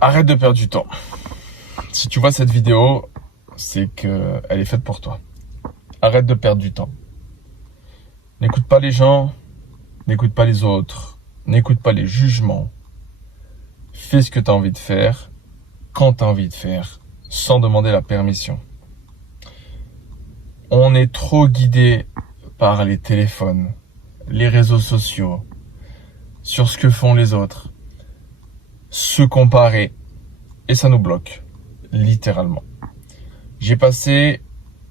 Arrête de perdre du temps. Si tu vois cette vidéo, c'est que elle est faite pour toi. Arrête de perdre du temps. N'écoute pas les gens, n'écoute pas les autres, n'écoute pas les jugements. Fais ce que tu as envie de faire, quand tu as envie de faire, sans demander la permission. On est trop guidé par les téléphones, les réseaux sociaux, sur ce que font les autres, se comparer, et ça nous bloque, littéralement. J'ai passé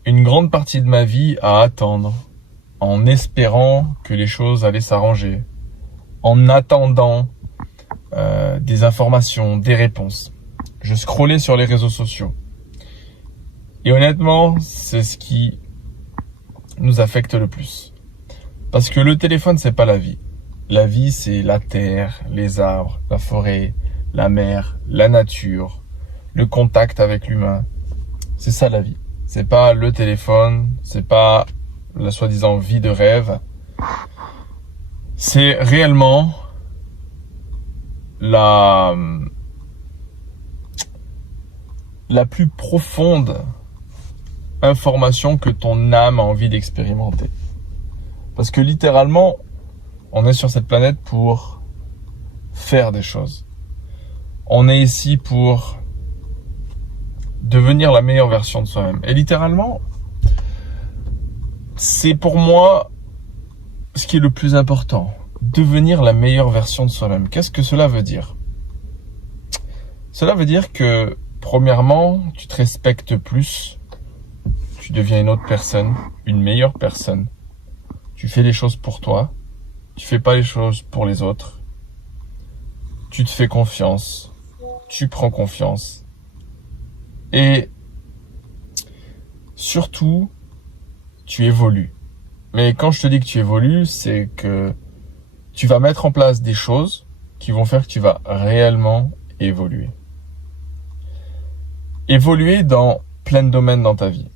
une grande partie de ma vie à attendre, en espérant que les choses allaient s'arranger, en attendant des informations, des réponses. Je scrollais sur les réseaux sociaux. Et honnêtement, c'est ce qui nous affecte le plus. Parce que le téléphone, c'est pas la vie. La vie, c'est la terre, les arbres, la forêt, la mer, la nature, le contact avec l'humain. C'est ça la vie. C'est pas le téléphone, c'est pas la soi-disant vie de rêve. C'est réellement la plus profonde information que ton âme a envie d'expérimenter. Parce que littéralement, on est sur cette planète pour faire des choses. On est ici pour devenir la meilleure version de soi-même. Et littéralement, c'est pour moi ce qui est le plus important. Devenir la meilleure version de soi-même. Qu'est-ce que cela veut dire? Cela veut dire que, premièrement, tu te respectes plus. Tu deviens une autre personne, une meilleure personne. Tu fais les choses pour toi. Tu fais pas les choses pour les autres. Tu te fais confiance. Tu prends confiance. Et surtout, tu évolues. Mais quand je te dis que tu évolues, c'est que tu vas mettre en place des choses qui vont faire que tu vas réellement évoluer. Évoluer dans plein de domaines dans ta vie.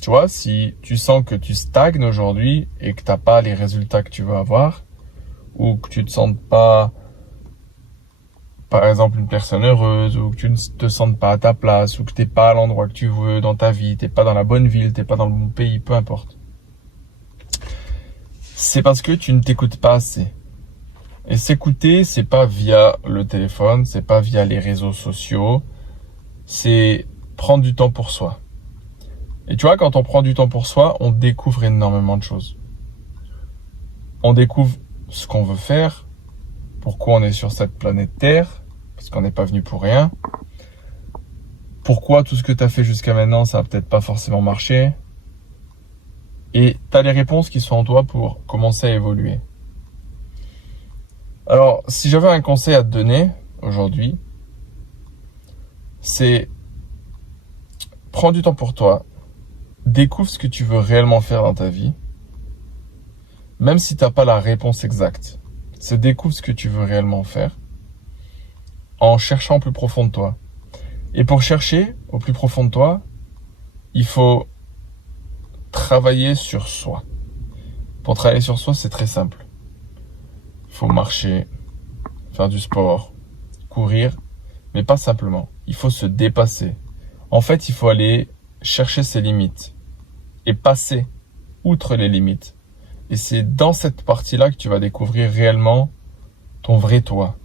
Tu vois, si tu sens que tu stagnes aujourd'hui et que tu n'as pas les résultats que tu veux avoir, ou que tu ne te sens pas, par exemple, une personne heureuse, ou que tu ne te sens pas à ta place, ou que tu n'es pas à l'endroit que tu veux dans ta vie, tu n'es pas dans la bonne ville, tu n'es pas dans le bon pays, peu importe. C'est parce que tu ne t'écoutes pas assez. Et s'écouter, c'est pas via le téléphone, c'est pas via les réseaux sociaux, c'est prendre du temps pour soi. Et tu vois, quand on prend du temps pour soi, on découvre énormément de choses. On découvre ce qu'on veut faire, pourquoi on est sur cette planète Terre, parce qu'on n'est pas venu pour rien. Pourquoi tout ce que tu as fait jusqu'à maintenant, ça n'a peut-être pas forcément marché. Et tu as les réponses qui sont en toi pour commencer à évoluer. Alors, si j'avais un conseil à te donner aujourd'hui, c'est prends du temps pour toi, découvre ce que tu veux réellement faire dans ta vie, même si tu n'as pas la réponse exacte. C'est découvre ce que tu veux réellement faire en cherchant au plus profond de toi. Et pour chercher au plus profond de toi, il faut travailler sur soi. Pour travailler sur soi, c'est très simple. Il faut marcher, faire du sport, courir, mais pas simplement. Il faut se dépasser. En fait, il faut aller chercher ses limites et passer outre les limites. Et c'est dans cette partie-là que tu vas découvrir réellement ton vrai toi.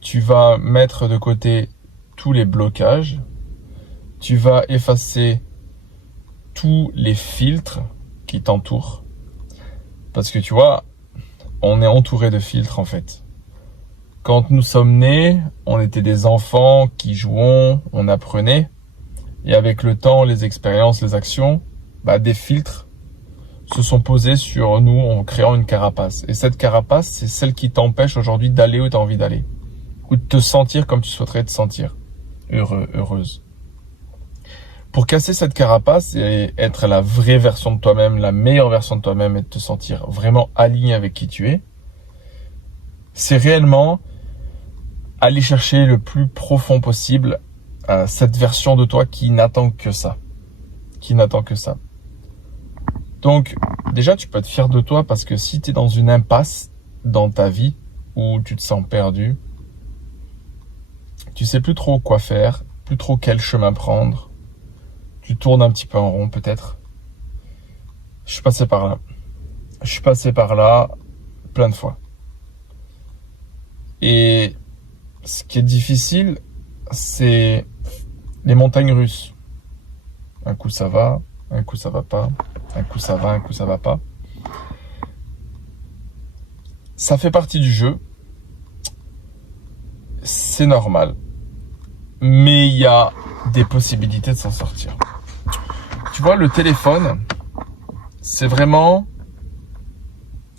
Tu vas mettre de côté tous les blocages. Tu vas effacer tous les filtres qui t'entourent. Parce que tu vois, on est entouré de filtres en fait. Quand nous sommes nés, on était des enfants qui jouons, on apprenait. Et avec le temps, les expériences, les actions, des filtres se sont posés sur nous en créant une carapace. Et cette carapace, c'est celle qui t'empêche aujourd'hui d'aller où tu as envie d'aller. Ou de te sentir comme tu souhaiterais te sentir. Heureux, heureuse. Pour casser cette carapace et être la vraie version de toi-même, la meilleure version de toi-même et de te sentir vraiment aligné avec qui tu es, c'est réellement aller chercher le plus profond possible cette version de toi qui n'attend que ça. Qui n'attend que ça. Donc, déjà, tu peux être fier de toi parce que si tu es dans une impasse dans ta vie où tu te sens perdu, Tu sais plus trop quoi faire, plus trop quel chemin prendre. Tu tournes un petit peu en rond peut-être. Je suis passé par là. Je suis passé par là plein de fois. Et ce qui est difficile, c'est les montagnes russes. Un coup ça va, un coup ça va pas, un coup ça va, un coup ça va pas. Ça fait partie du jeu. C'est normal. Mais il y a des possibilités de s'en sortir. Tu vois, le téléphone, c'est vraiment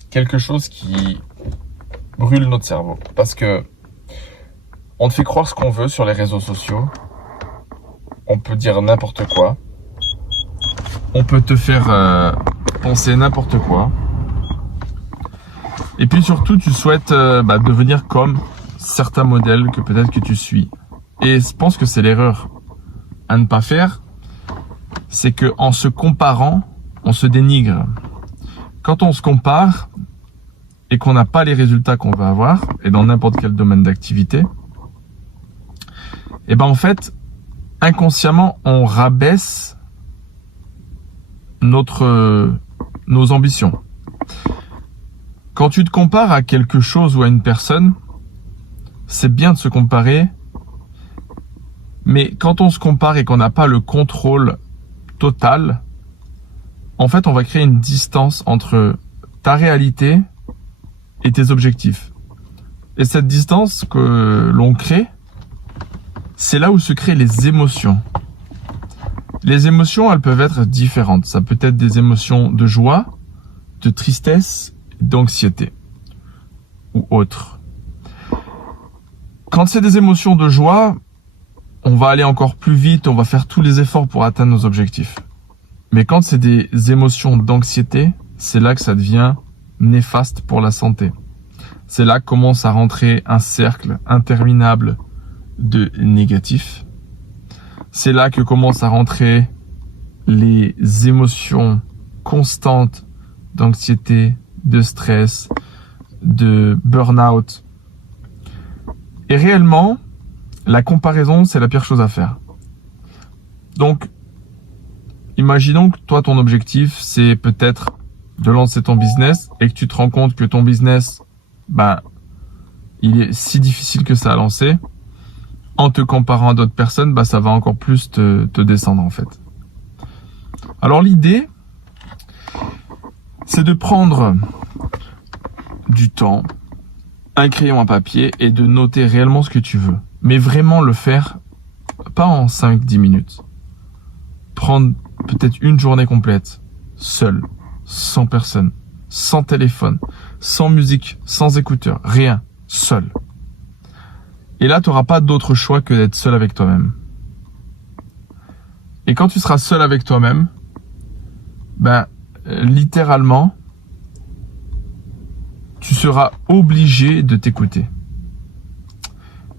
quelque chose qui brûle notre cerveau. Parce que on te fait croire ce qu'on veut sur les réseaux sociaux. On peut dire n'importe quoi. On peut te faire penser n'importe quoi. Et puis surtout, tu souhaites devenir comme certains modèles que peut-être que tu suis. Et je pense que c'est l'erreur à ne pas faire. C'est que en se comparant, on se dénigre. Quand on se compare et qu'on n'a pas les résultats qu'on va avoir, et dans n'importe quel domaine d'activité, et ben en fait, inconsciemment, on rabaisse nos ambitions. Quand tu te compares à quelque chose ou à une personne, c'est bien de se comparer, mais quand on se compare et qu'on n'a pas le contrôle total, en fait, on va créer une distance entre ta réalité et tes objectifs. Et cette distance que l'on crée, c'est là où se créent les émotions. Les émotions, elles peuvent être différentes. Ça peut être des émotions de joie, de tristesse, d'anxiété ou autre. Quand c'est des émotions de joie, on va aller encore plus vite, on va faire tous les efforts pour atteindre nos objectifs. Mais quand c'est des émotions d'anxiété, c'est là que ça devient néfaste pour la santé. C'est là que commence à rentrer un cercle interminable de négatifs. C'est là que commencent à rentrer les émotions constantes d'anxiété, de stress, de burn-out. Et réellement, la comparaison, c'est la pire chose à faire. Donc, imaginons que toi, ton objectif, c'est peut-être de lancer ton business et que tu te rends compte que ton business, il est si difficile que ça à lancer. En te comparant à d'autres personnes, ça va encore plus te descendre en fait. Alors l'idée, c'est de prendre du temps, un crayon à papier et de noter réellement ce que tu veux. Mais vraiment le faire, pas en 5-10 minutes. Prendre peut-être une journée complète, seul, sans personne, sans téléphone, sans musique, sans écouteurs, rien, seul. Et là, tu n'auras pas d'autre choix que d'être seul avec toi-même. Et quand tu seras seul avec toi-même, littéralement, tu seras obligé de t'écouter.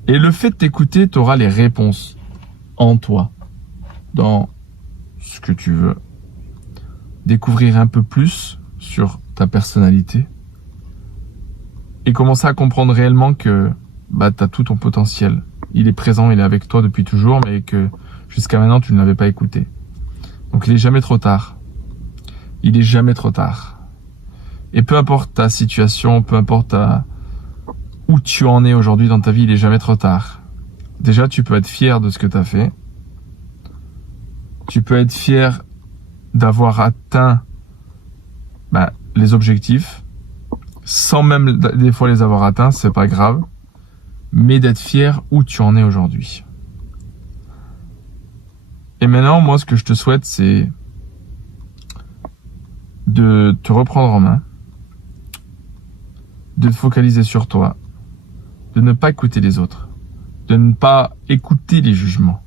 Et le fait de t'écouter, tu auras les réponses en toi, dans ce que tu veux. Découvrir un peu plus sur ta personnalité et commencer à comprendre réellement que tu as tout ton potentiel. Il est présent, il est avec toi depuis toujours, mais que jusqu'à maintenant, tu ne l'avais pas écouté. Donc, il n'est jamais trop tard. Il n'est jamais trop tard. Et peu importe ta situation, peu importe où tu en es aujourd'hui dans ta vie, il n'est jamais trop tard. Déjà, tu peux être fier de ce que tu as fait. Tu peux être fier d'avoir atteint les objectifs, sans même des fois les avoir atteints, c'est pas grave. Mais d'être fier où tu en es aujourd'hui. Et maintenant, moi, ce que je te souhaite, c'est de te reprendre en main, de te focaliser sur toi, de ne pas écouter les autres, de ne pas écouter les jugements,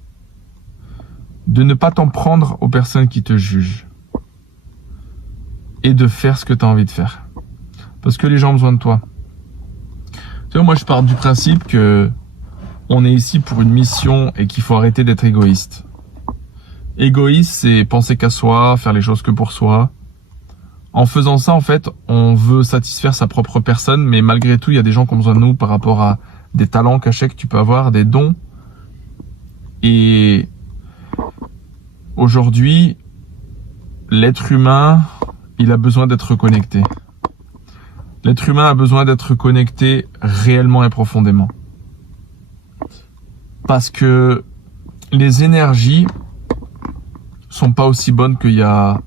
de ne pas t'en prendre aux personnes qui te jugent et de faire ce que tu as envie de faire. Parce que les gens ont besoin de toi. Tu vois, moi je pars du principe que on est ici pour une mission et qu'il faut arrêter d'être égoïste. Égoïste, c'est penser qu'à soi, faire les choses que pour soi. En faisant ça, en fait, on veut satisfaire sa propre personne, mais malgré tout, il y a des gens qui ont besoin de nous par rapport à des talents cachés que tu peux avoir, des dons Et aujourd'hui, l'être humain, il a besoin d'être connecté. L'être humain a besoin d'être connecté réellement et profondément. Parce que les énergies sont pas aussi bonnes qu'il y a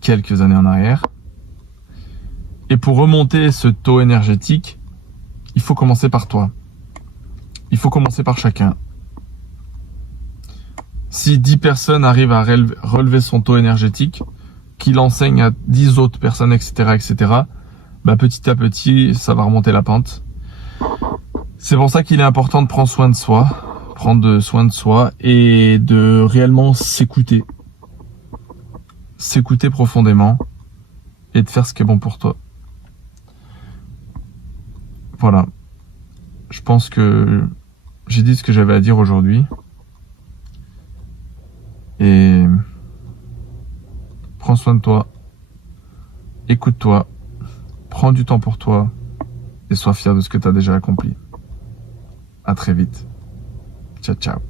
quelques années en arrière. Et pour remonter ce taux énergétique, il faut commencer par toi. Il faut commencer par chacun. Si 10 personnes arrivent à relever son taux énergétique, qu'il enseigne à 10 autres personnes, etc., etc., bah petit à petit, ça va remonter la pente. C'est pour ça qu'il est important de prendre soin de soi et de réellement s'écouter. S'écouter profondément et de faire ce qui est bon pour toi. Voilà. Je pense que j'ai dit ce que j'avais à dire aujourd'hui. Et prends soin de toi. Écoute-toi. Prends du temps pour toi. Et sois fier de ce que tu as déjà accompli. À très vite. Ciao, ciao.